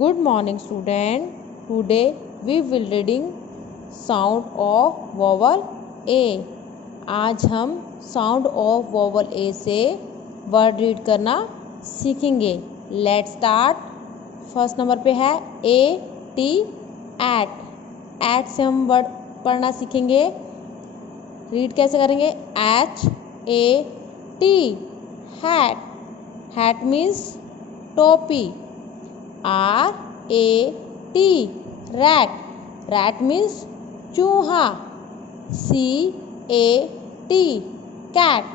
Good morning student. Today we will reading sound of vowel A. आज हम sound of vowel A से word read करना सीखेंगे. Let's start. First number पे है A-T at. at से हम वर्ड पढ़ना सीखेंगे. रीड कैसे करेंगे? H-A-T hat. hat means टोपी. R-A-T rat. rat means चूहा. C-A-T cat.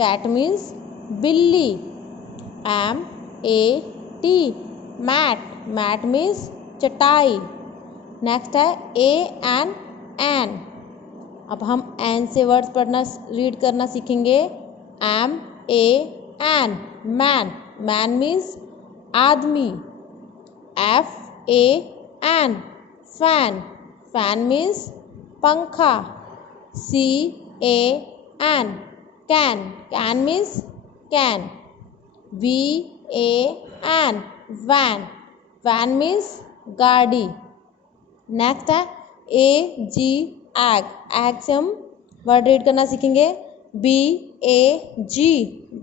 cat means बिल्ली. M-A-T mat. mat means चटाई. नेक्स्ट है A-N. अब हम एन से वर्ड्स पढ़ना रीड करना सीखेंगे. M-A-N man. मैन मीन्स आदमी. F-A-N fan. फैन मीन्स पंखा. C-A-N can. Can means can. V-A-N van. Van means गाड़ी. नेक्स्ट है A-G एग. एग से हम वर्ड रीड करना सीखेंगे. B-A-G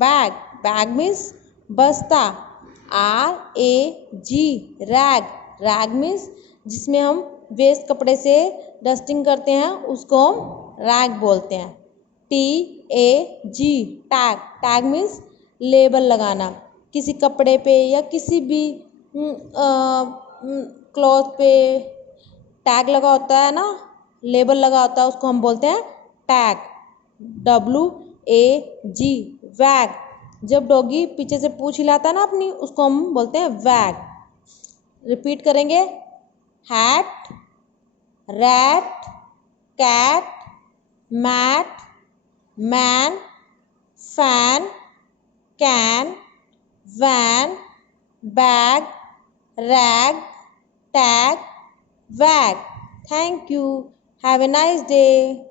bag. बैग मीन्स बस्ता. R-A-G rag. रैग मीन्स जिसमें हम वेस्ट कपड़े से डस्टिंग करते हैं उसको हम रैग बोलते हैं. T-A-G tag. Tag means label लगाना. किसी कपड़े पे या किसी भी क्लॉथ पे टैग लगा होता है ना, लेबल लगा होता है, उसको हम बोलते हैं टैग. W-A-G वैग. जब डॉगी पीछे से पूंछ हिलाता है ना अपनी, उसको हम बोलते हैं वैग. रिपीट करेंगे. Hat, rat, cat, mat, man, fan, can, van, bag, rag, tag, wag. Thank you. Have a nice day.